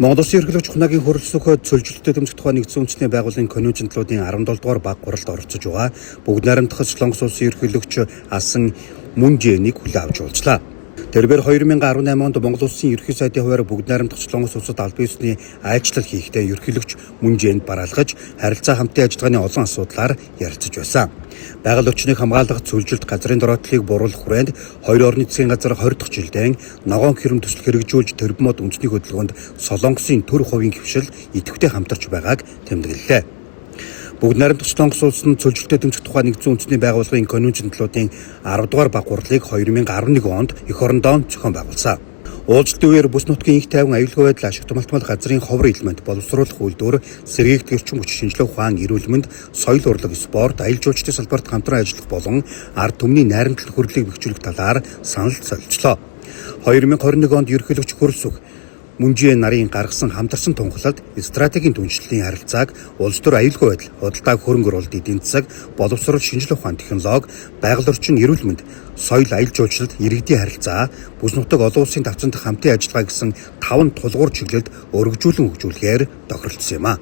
Монгол Улсын ерөнхийлөгч Хунагийн хөрөлсөхөд цөлжилттэй дэмжих тухай нэгдсэн үндэсний байгууллагын конвенцлуудын 17 дугаар баг гуралд оролцож байгаа бүгд найрамдах Солонгос Улсын ерөнхийлөгч Асан Мун Жэнийг хүлээн авч уулзлаа. Тэрээр 2018 онд Монгол Улсын ерөнхий сайдын хувьар бүгд найрамдах Солонгос улсад албан ёсны айлчлал хийхдээ ерөнхийлөгч Мун Жэнд бараалгаж харилцаа хамтын ажиллагааны олон асуудлаар ярилцаж байсан. Байгаль орчныг хамгаалах, цөлжилт, газрын дороотлыг бууруулах хүрээнд хоёр орны засгийн газар 20 дахь жилдээ ногоон хэрэм төсөл хэрэгжүүлж тэрбумод үндэсний хөдөлгөөнд Солонгосын төр хувийн хвшил идэвхтэй хамтарч байгааг тэмдэглэлээ. Бүгд найрамдах Солонгос улс нь цөлжилттэй дэмжих тухай нэгдсэн үндэсний байгууллагын конвенцлуудын 10 дугаар баг гурлыг 2011 онд эх орондоо зохион байгуулсан. Уулзалтын үеэр бүс нутгийн их тайван аюулгүй байдал, ашиг томалтмал, газрын ховор элемент, боловсруулах үйлдвэр, сэргийгдэх эрчим хүч шинжилгээ ухаан, эрүүл мэнд, соёл урлаг, спорт, аялал жуулчлалын салбарт хамтран ажиллах болон ард түмний найрамдлал хөрлөлийг бэхжүүлэх талаар санал солилцлоо. 2021 онд ерөнхийлөгч хөрөлсөх Мун Жэ нарын гаргасан хамтарсан тунхаглалд стратегийн түншлэлийн харилцааг улс төр аюулгүй байдал, худалдааг хөрөнгө оруулалт, эдийн засаг, боловсрол, шинжилгээ ухаан, технологи, байгаль орчин, эрүүл мэнд, соёл, аялал жуулчлалт, иргэдийн харилцаа, бүс нутаг олон улсын давцан дахь хамтын ажиллагаа гэсэн 5 тулгуур чиглэлд өргөжүүлэн хөгжүүлэхээр тохиролцсон юм а.